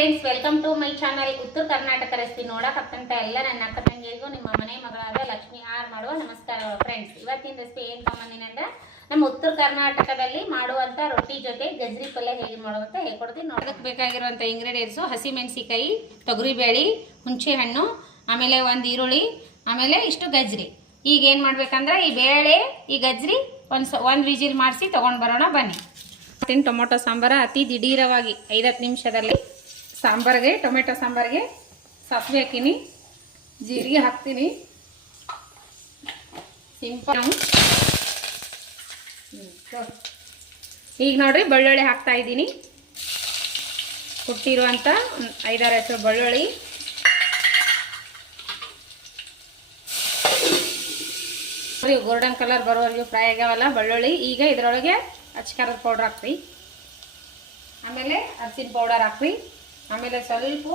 Friends, welcome to my channel. Uttara Karnataka recipe ನೋಡಕತ್ತಂತ ಎಲ್ಲ ನನ್ನ ಅಕ್ಕ ತಂಗಿಗೂ ನಿಮ್ಮ ಮನೆ ಮಗಳಾದ ಲಕ್ಷ್ಮಿ ಆರ್ ಮಾಡುವ ನಮಸ್ಕಾರಗಳು. ಫ್ರೆಂಡ್ಸ್, ಇವತ್ತಿನ ರೆಸಿಪಿ ಏನು ತಗೊಂಬಂದಿನಿ ಅಂದ್ರೆ ನಮ್ಮ ಉತ್ತರ ಕರ್ನಾಟಕದಲ್ಲಿ ಮಾಡುವಂಥ ರೊಟ್ಟಿ ಜೊತೆ ಗಜ್ರಿ ಪಲ್ಯ ಹೇಗೆ ಮಾಡುವಂತ ಹೇಳ್ಕೊಡ್ತೀನಿ. ನೋಡೋದಕ್ಕೆ ಬೇಕಾಗಿರುವಂಥ ಇಂಗ್ರೀಡಿಯೆಂಟ್ಸು: ಹಸಿಮೆಣಸಿಕಾಯಿ, ತೊಗರಿಬೇಳೆ, ಹುಣಸೆ ಹಣ್ಣು, ಆಮೇಲೆ ಒಂದು ಈರುಳ್ಳಿ, ಆಮೇಲೆ ಇಷ್ಟು ಗಜ್ರಿ. ಈಗ ಏನು ಮಾಡ್ಬೇಕಂದ್ರೆ ಈ ಬೇಳೆ ಈ ಗಜ್ರಿ ಒಂದು ವಿಜಿಲ್ ಮಾಡಿಸಿ ತೊಗೊಂಡು ಬರೋಣ ಬನ್ನಿ. ಟೊಮೊಟೊ ಸಾಂಬಾರ ಅತಿ ದಿಢೀರವಾಗಿ 5-10 ನಿಮಿಷದಲ್ಲಿ ಸಾಂಬಾರಿಗೆ, ಟೊಮೆಟೊ ಸಾಂಬಾರಿಗೆ ಸಾಸಿವೆ ಹಾಕಿನಿ, ಜೀರಿಗೆ ಹಾಕ್ತೀನಿ, ಸಿಂಪಲ್. ಈಗ ನೋಡ್ರಿ ಬೆಳ್ಳುಳ್ಳಿ ಹಾಕ್ತಾ ಇದ್ದೀನಿ. ಕುಟ್ಟಿರುವಂಥ 5-6 ಹೆಸರು ಬೆಳ್ಳುಳ್ಳಿ, ಗೋಲ್ಡನ್ ಕಲರ್ ಬರೋವರೆಗೂ ಫ್ರೈ ಆಗ್ಯಾವಲ್ಲ ಬೆಳ್ಳುಳ್ಳಿ. ಈಗ ಇದರೊಳಗೆ ಅಚ್ಕಾರದ ಪೌಡ್ರ್ ಹಾಕ್ರಿ, ಆಮೇಲೆ ಅರಿಶಿನ ಪೌಡರ್ ಹಾಕ್ರಿ, ಆಮೇಲೆ ಸ್ವಲ್ಪ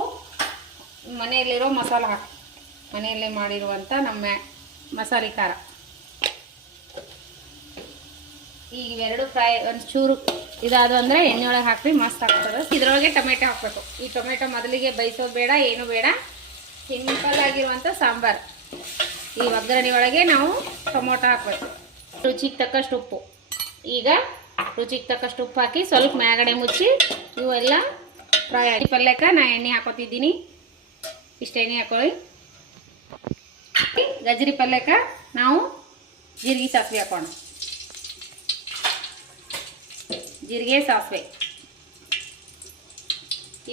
ಮನೆಯಲ್ಲಿರೋ ಮಸಾಲ ಹಾಕಿ, ಮನೆಯಲ್ಲೇ ಮಾಡಿರುವಂಥ ನಮ್ಮ ಮಸಾಲೆ ಖಾರ. ಈಗ ಇವೆರಡು ಫ್ರೈ ಒಂಚೂರು ಇದಾದ ಅಂದರೆ ಎಣ್ಣೆ ಒಳಗೆ ಹಾಕ್ರಿ, ಮಸ್ತ್ ಆಗ್ತದೆ. ಇದರೊಳಗೆ ಟೊಮೆಟೊ ಹಾಕಬೇಕು. ಈ ಟೊಮೆಟೊ ಮೊದಲಿಗೆ ಬೇಯಿಸೋದು ಬೇಡ, ಏನು ಬೇಡ, ಸಿಂಪಲ್ ಆಗಿರುವಂಥ ಸಾಂಬಾರು. ಈ ಒಗ್ಗರಣೆ ಒಳಗೆ ನಾವು ಟೊಮೊಟೊ ಹಾಕಬೇಕು. ರುಚಿಗೆ ತಕ್ಕಷ್ಟು ಉಪ್ಪು. ಈಗ ರುಚಿಗೆ ತಕ್ಕಷ್ಟು ಉಪ್ಪು ಹಾಕಿ ಸ್ವಲ್ಪ ಮ್ಯಾಗಡೆ ಮುಚ್ಚಿ ಇವೆಲ್ಲ ಫ್ರೈ ಆಗಿ ಪಲ್ಯಕ್ಕೆ ನಾ ಎಣ್ಣೆ ಹಾಕೋತಿದ್ದೀನಿ. ಇಷ್ಟು ಎಣ್ಣೆ ಹಾಕೊಳ್ಳಿ. ಗಜ್ರಿ ಪಲ್ಯಕ್ಕೆ ನಾವು ಜೀರಿಗೆ ಸಾಸಿವೆ ಹಾಕೋಣ. ಜೀರಿಗೆ ಸಾಸಿವೆ.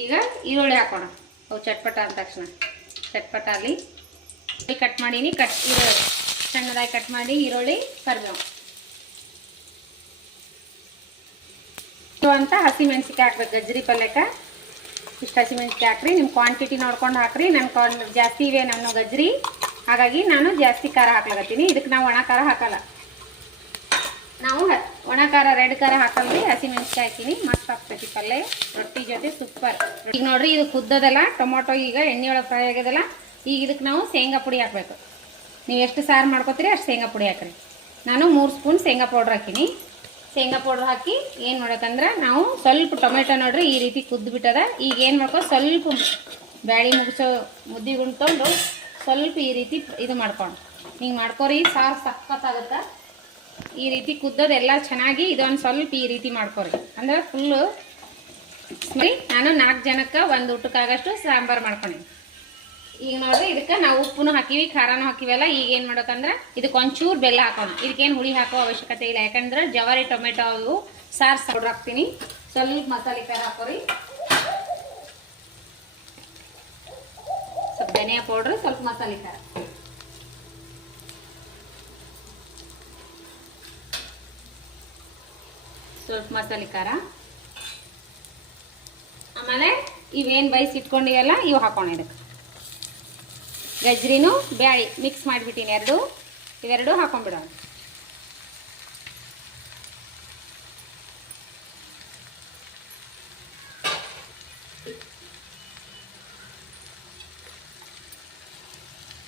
ಈಗ ಈರುಳ್ಳಿ ಹಾಕೋಣ. ಅವು ಚಟ್ಪಟ ಅಂದ ತಕ್ಷಣ ಚಟ್ಪಟ ಅಲ್ಲಿ ಕಟ್ ಮಾಡೀನಿ. ಈರುಳ್ಳಿ ಸಣ್ಣದಾಗಿ ಕಟ್ ಮಾಡಿ ಈರುಳ್ಳಿ, ಕರಿಬೇವು ಅಂತ ಹಸಿಮೆಣ್ಸಿಕಾಯಿ ಹಾಕ್ಬೇಕು. ಗಜ್ರಿ ಪಲ್ಯಕ್ಕೆ ಇಷ್ಟು ಹಸಿಮೆಣ್ಸಿಕಾಯಿ ಹಾಕ್ರಿ. ನಿಮ್ಮ ಕ್ವಾಂಟಿಟಿ ನೋಡ್ಕೊಂಡು ಹಾಕ್ರಿ. ನನ್ನ ಜಾಸ್ತಿ ಇವೆ ನಾನು ಗಜ್ರಿ, ಹಾಗಾಗಿ ನಾನು ಜಾಸ್ತಿ ಖಾರ ಹಾಕ್ಲಾಗತ್ತೀನಿ. ಇದಕ್ಕೆ ನಾವು ಒಣ ಖಾರ ಹಾಕಲ್ಲ. ನಾವು ಒಣ ಖಾರ, ರೆಡ್ ಖಾರ ಹಾಕಲ್ರಿ, ಹಸಿಮೆಣ್ಸಿಕಾಯಿ ಹಾಕಿನಿ. ಮಸ್ತ್ ಆಗ್ತೈತಿ ಪಲ್ಯ ರೊಟ್ಟಿ ಜೊತೆ ಸೂಪರ್. ಈಗ ನೋಡ್ರಿ ಇದು ಕುದ್ದದಲ್ಲ ಟೊಮೊಟೊ, ಈಗ ಎಣ್ಣೆ ಒಳಗೆ ಫ್ರೈ ಆಗ್ಯದಲ್ಲ. ಈಗ ಇದಕ್ಕೆ ನಾವು ಶೇಂಗಾ ಪುಡಿ ಹಾಕಬೇಕು. ನೀವು ಎಷ್ಟು ಸಾರು ಮಾಡ್ಕೋತೀರಿ ಅಷ್ಟು ಶೇಂಗಾ ಪುಡಿ ಹಾಕ್ರಿ. ನಾನು 3 ಸ್ಪೂನ್ ಶೇಂಗಾ ಪೌಡ್ರ್ ಹಾಕಿನಿ. ಶೇಂಗಾ ಪೌಡ್ರ್ ಹಾಕಿ ಏನು ಮಾಡ್ಬೇಕಂದ್ರೆ ನಾವು ಸ್ವಲ್ಪ ಟೊಮೆಟೊ ನೋಡ್ರಿ ಈ ರೀತಿ ಕುದ್ದು ಬಿಟ್ಟದ. ಈಗ ಏನು ಮಾಡ್ಕೊ ಸ್ವಲ್ಪ ಬ್ಯಾಳಿ ಮುಗಿಸೋ ಮುದ್ದೆ ಗುಂಡ್ಕೊಂಡು ಸ್ವಲ್ಪ ಈ ರೀತಿ ಇದು ಮಾಡ್ಕೊಂಡು ಹಿಂಗೆ ಮಾಡ್ಕೊರಿ. ಸಾರು ಸಖತ್ತಾಗುತ್ತೆ. ಈ ರೀತಿ ಕುದ್ದೋದೆಲ್ಲ ಚೆನ್ನಾಗಿ ಇದೊಂದು ಸ್ವಲ್ಪ ಈ ರೀತಿ ಮಾಡ್ಕೊರಿ, ಅಂದ್ರೆ ಫುಲ್ಲು. ನಾನು 4 ಜನಕ್ಕೆ ಒಂದು ಊಟಕ್ಕಾಗಷ್ಟು ಸಾಂಬಾರು ಮಾಡ್ಕೊಂಡಿನಿ. ಈಗ ನೋಡ್ರಿ ಇದಕ್ಕೆ ನಾವು ಉಪ್ಪು ಹಾಕಿವಿ, ಖಾರನೂ ಹಾಕಿವಲ್ಲ. ಈಗ ಏನು ಮಾಡ್ಬೇಕಂದ್ರೆ ಇದಕ್ಕೆ ಒಂಚೂರು ಬೆಲ್ಲ ಹಾಕೋಣ. ಇದಕ್ಕೇನು ಹುಳಿ ಹಾಕೋ ಅವಶ್ಯಕತೆ ಇಲ್ಲ, ಯಾಕಂದ್ರೆ ಜವಾರಿ ಟೊಮೆಟೊ ಅವು ಸಾರು ಪೌಡ್ರ್ ಹಾಕ್ತೀನಿ. ಸ್ವಲ್ಪ ಮಸಾಲೆ ಖಾರ ಹಾಕೋರಿ, ಸ್ವಲ್ಪ ಧನಿಯಾ ಪೌಡ್ರ್, ಸ್ವಲ್ಪ ಮಸಾಲೆ ಖಾರ, ಸ್ವಲ್ಪ ಮಸಾಲೆ ಖಾರ. ಆಮೇಲೆ ಇವೇನು ಬೈಸಿ ಇಟ್ಕೊಂಡಿವಲ್ಲ ಇವು ಹಾಕೋಣ. ಇದಕ್ಕೆ ಗಜ್ರಿನೂ ಬ್ಯಾಳಿ ಮಿಕ್ಸ್ ಮಾಡಿಬಿಟ್ಟಿನಿ, ಇವೆರಡು ಹಾಕೊಂಡ್ಬಿಡೋಣ.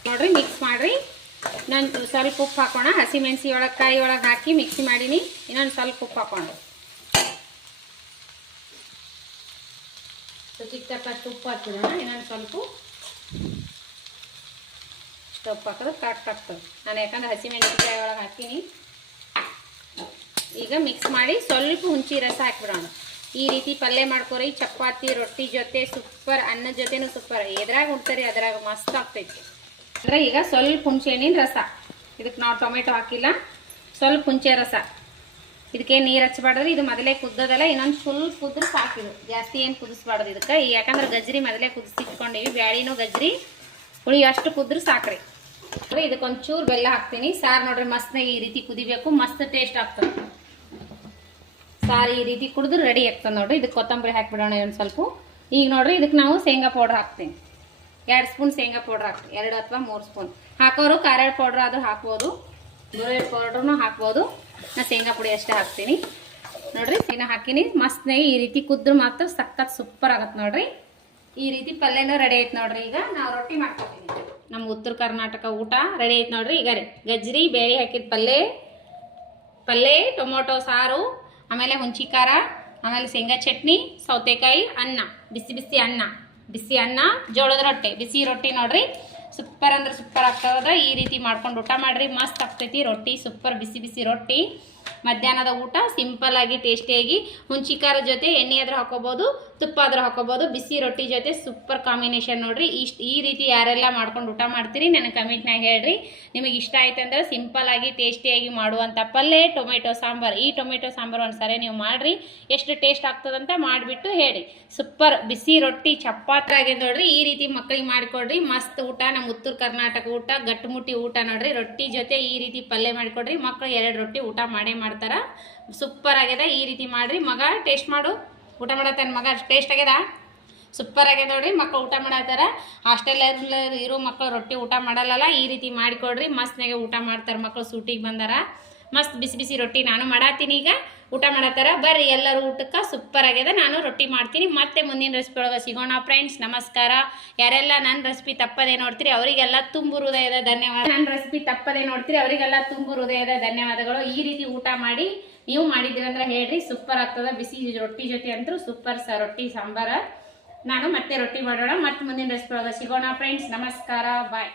ನೋಡ್ರಿ ಮಿಕ್ಸ್ ಮಾಡ್ರಿ. ಇನ್ನೊಂದು ಸ್ವಲ್ಪ ಉಪ್ಪು ಹಾಕೋಣ. ಹಸಿಮೆಣಸಿ ಒಳಗೆ ಕಾಯಿ ಒಳಗೆ ಹಾಕಿ ಮಿಕ್ಸಿ ಮಾಡೀನಿ. ಇನ್ನೊಂದು ಸ್ವಲ್ಪ ಉಪ್ಪು ಹಾಕೊಂಡು ರುಚಿಗೆ ತಕ್ಕಷ್ಟು ಉಪ್ಪು ಹಾಕಿಡೋಣ. ಇನ್ನೊಂದು ಸ್ವಲ್ಪ ಉಪ್ಪು ಹಾಕಿದ್ರೆ ಕರೆಕ್ಟ್ ಆಗ್ತದೆ. ನಾನು ಯಾಕಂದ್ರೆ ಹಸಿಮೆಣಸಿಕಾಯಿ ಒಳಗೆ ಹಾಕೀನಿ. ಈಗ ಮಿಕ್ಸ್ ಮಾಡಿ ಸ್ವಲ್ಪ ಹುಣಸೆ ರಸ ಹಾಕಿಬಿಡೋಣ. ಈ ರೀತಿ ಪಲ್ಯ ಮಾಡ್ಕೊರಿ. ಚಪಾತಿ ರೊಟ್ಟಿ ಜೊತೆ ಸೂಪರ್, ಅನ್ನದ ಜೊತೆನೂ ಸೂಪರ್. ಎದ್ರಾಗ ಉಣ್ತಾರೆ ಅದ್ರಾಗ ಮಸ್ತ್ ಆಗ್ತೈತಿ. ಅಂದರೆ ಈಗ ಸ್ವಲ್ಪ ಹುಣಸೆ ಹಣ್ಣಿನ ರಸ. ಇದಕ್ಕೆ ನಾವು ಟೊಮೆಟೊ ಹಾಕಿಲ್ಲ, ಸ್ವಲ್ಪ ಹುಣಸೆ ರಸ. ಇದಕ್ಕೆ ನೀರು ಹಚ್ಚಬಾರ್ದ್ರಿ. ಇದು ಮೊದಲೇ ಕುದ್ದದಲ್ಲ, ಇನ್ನೊಂದು ಫುಲ್ ಕುದ್ರೆ ಸಾಕಿದು, ಜಾಸ್ತಿ ಏನು ಕುದಿಸ್ಬಾರ್ದು ಇದಕ್ಕೆ. ಯಾಕಂದ್ರೆ ಗಜ್ರಿ ಮೊದಲೇ ಕುದಿಸಿಟ್ಕೊಂಡಿವಿ. ಬ್ಯಾಳಿನೂ ಗಜ್ರಿ ಹುಳಿ ಅಷ್ಟು ಕುದ್ರೆ ಸಾಕ್ರಿ. ಇದಕ್ಕೆ ಒಂಚೂರು ಬೆಲ್ಲ ಹಾಕ್ತೀನಿ. ಸಾರು ನೋಡ್ರಿ ಮಸ್ತ್ನಾಗ ಈ ರೀತಿ ಕುದಿಬೇಕು, ಮಸ್ತ್ ಟೇಸ್ಟ್ ಆಗ್ತದೆ. ಸಾರು ಈ ರೀತಿ ಕುಡಿದ್ರೆ ರೆಡಿ ಆಗ್ತದೆ ನೋಡ್ರಿ. ಇದಕ್ಕೆ ಕೊತ್ತಂಬರಿ ಹಾಕಿಬಿಡೋಣ ಒಂದು ಸ್ವಲ್ಪ. ಈಗ ನೋಡ್ರಿ ಇದಕ್ಕೆ ನಾವು ಶೇಂಗಾ ಪೌಡ್ರ್ ಹಾಕ್ತೀನಿ. 2 ಸ್ಪೂನ್ ಶೇಂಗಾ ಪೌಡ್ರ್ ಹಾಕ್ತೀನಿ, 2 ಅಥವಾ 3 ಸ್ಪೂನ್ ಹಾಕೋರು. ಖಾರದ ಪೌಡ್ರ್ ಆದರೂ ಹಾಕ್ಬೋದು, ಗುರೆಡ್ ಪೌಡ್ರೂ ಹಾಕ್ಬೋದು. ನಾನು ಶೇಂಗಾ ಪುಡಿ ಅಷ್ಟೇ ಹಾಕ್ತೀನಿ ನೋಡ್ರಿ. ಶೇಂಗಾ ಹಾಕಿನಿ. ಮಸ್ತ್ನಾಗಿ ಈ ರೀತಿ ಕುದ್ರೆ ಮಾತ್ರ ಸಖತ್ ಸೂಪರ್ ಆಗತ್ತೆ ನೋಡ್ರಿ. ಈ ರೀತಿ ಪಲ್ಯನೂ ರೆಡಿ ಐತೆ ನೋಡ್ರಿ. ಈಗ ನಾವು ರೊಟ್ಟಿ ಮಾಡ್ಕೊತೀವಿ. ನಮ್ಮ ಉತ್ತರ ಕರ್ನಾಟಕ ಊಟ ರೆಡಿ ಐತೆ ನೋಡ್ರಿ. ಈಗ ಗಜ್ರಿ ಬೇಳೆ ಹಾಕಿದ ಪಲ್ಯ, ಟೊಮೊಟೊ ಸಾರು, ಆಮೇಲೆ ಹುಂಚಿ ಖಾರ, ಆಮೇಲೆ ಶೇಂಗಾ ಚಟ್ನಿ, ಸೌತೆಕಾಯಿ, ಅನ್ನ, ಬಿಸಿ ಬಿಸಿ ಅನ್ನ, ಬಿಸಿ ಅನ್ನ, ಜೋಳದ ರೊಟ್ಟಿ, ಬಿಸಿ ರೊಟ್ಟಿ ನೋಡ್ರಿ ಸೂಪರ್ ಅಂದ್ರೆ ಸೂಪರ್ ಆಗ್ತದ. ಈ ರೀತಿ ಮಾಡ್ಕೊಂಡು ಊಟ ಮಾಡಿರಿ, ಮಸ್ತ್ ಆಗ್ತೈತಿ ರೊಟ್ಟಿ, ಸೂಪರ್ ಬಿಸಿ ಬಿಸಿ ರೊಟ್ಟಿ. ಮಧ್ಯಾಹ್ನದ ಊಟ ಸಿಂಪಲ್ ಆಗಿ ಟೇಸ್ಟಿಯಾಗಿ ಹುಂಚಿಕಾರ ಜೊತೆ ಎಣ್ಣೆ ಆದ್ರೂ ಹಾಕೋಬೋದು, ತುಪ್ಪ ಆದ್ರೂ ಹಾಕೋಬೋದು. ಬಿಸಿ ರೊಟ್ಟಿ ಜೊತೆ ಸೂಪರ್ ಕಾಂಬಿನೇಷನ್ ನೋಡ್ರಿ. ಈ ರೀತಿ ಯಾರೆಲ್ಲ ಮಾಡ್ಕೊಂಡು ಊಟ ಮಾಡ್ತೀರಿ ನನಗೆ ಕಮೆಂಟ್ನಾಗ ಹೇಳ್ರಿ. ನಿಮಗೆ ಇಷ್ಟ ಆಯ್ತು ಅಂದ್ರೆ ಸಿಂಪಲ್ ಆಗಿ ಟೇಸ್ಟಿಯಾಗಿ ಮಾಡುವಂಥ ಪಲ್ಯ ಟೊಮೆಟೊ ಸಾಂಬಾರು. ಈ ಟೊಮೆಟೊ ಸಾಂಬಾರು ಒಂದ್ಸರಿ ನೀವು ಮಾಡಿರಿ, ಎಷ್ಟು ಟೇಸ್ಟ್ ಆಗ್ತದಂತ ಮಾಡಿಬಿಟ್ಟು ಹೇಳಿ. ಸೂಪರ್ ಬಿಸಿ ರೊಟ್ಟಿ ಚಪಾತಿ ಆಗಿ ನೋಡ್ರಿ. ಈ ರೀತಿ ಮಕ್ಕಳಿಗೆ ಮಾಡಿಕೊಡ್ರಿ, ಮಸ್ತ್ ಊಟ. ನಮ್ಮ ಉತ್ತರ ಕರ್ನಾಟಕ ಊಟ ಗಟ್ಟಿಮುಟ್ಟಿ ಊಟ ನೋಡ್ರಿ. ರೊಟ್ಟಿ ಜೊತೆ ಈ ರೀತಿ ಪಲ್ಯ ಮಾಡಿಕೊಡ್ರಿ, ಮಕ್ಕಳು 2 ರೊಟ್ಟಿ ಊಟ ಮಾಡೇ ಮಾಡ್ತಾರ. ಸೂಪರ್ ಆಗ್ಯದ. ಈ ರೀತಿ ಮಾಡ್ರಿ. ಮಗ ಟೇಸ್ಟ್ ಮಾಡು, ಊಟ ಮಾಡತ್ತಾನ ಮಗ. ಟೇಸ್ಟ್ ಆಗ್ಯದ, ಸೂಪರ್ ಆಗ್ಯದ ನೋಡ್ರಿ. ಮಕ್ಕಳು ಊಟ ಮಾಡತ್ತಾರ. ಹಾಸ್ಟೆಲ್ ಇರೋ ಮಕ್ಕಳು ರೊಟ್ಟಿ ಊಟ ಮಾಡಲ್ಲ. ಈ ರೀತಿ ಮಾಡಿಕೊಡ್ರಿ, ಮಸ್ತ್ನಾಗೆ ಊಟ ಮಾಡ್ತಾರೆ ಮಕ್ಕಳು. ಸೂಟಿಗೆ ಬಂದಾರ. ಮಸ್ತ್ ಬಿಸಿ ಬಿಸಿ ರೊಟ್ಟಿ ನಾನು ಮಾಡತ್ತೀನಿ, ಈಗ ಊಟ ಮಾಡತ್ತಾರ. ಬರ್ರಿ ಎಲ್ಲರೂ ಊಟಕ್ಕೆ. ಸೂಪರ್ ಆಗ್ಯದ. ನಾನು ರೊಟ್ಟಿ ಮಾಡ್ತೀನಿ. ಮತ್ತೆ ಮುಂದಿನ ರೆಸಿಪಿ ಒಳಗೆ ಸಿಗೋಣ ಫ್ರೆಂಡ್ಸ್. ನಮಸ್ಕಾರ. ಯಾರೆಲ್ಲ ನನ್ನ ರೆಸಿಪಿ ತಪ್ಪದೇ ನೋಡ್ತೀರಿ ಅವರಿಗೆಲ್ಲ ತುಂಬು ಹೃದಯದ ಧನ್ಯವಾದ. ನನ್ನ ರೆಸಿಪಿ ತಪ್ಪದೇ ನೋಡ್ತೀರಿ ಅವರಿಗೆಲ್ಲ ತುಂಬು ಹೃದಯದ ಧನ್ಯವಾದಗಳು. ಈ ರೀತಿ ಊಟ ಮಾಡಿ ನೀವು ಮಾಡಿದ್ರಿ ಅಂದ್ರೆ ಹೇಳ್ರಿ, ಸೂಪರ್ ಆಗ್ತದ. ಬಿಸಿ ರೊಟ್ಟಿ ಜೊತೆ ಅಂತೂ ಸೂಪರ್ ರೊಟ್ಟಿ ಸಾಂಬಾರ. ನಾನು ಮತ್ತೆ ರೊಟ್ಟಿ ಮಾಡೋಣ. ಮತ್ತೆ ಮುಂದಿನ ರೆಸಿಪಿ ಒಳಗೆ ಸಿಗೋಣ ಫ್ರೆಂಡ್ಸ್. ನಮಸ್ಕಾರ, ಬಾಯ್.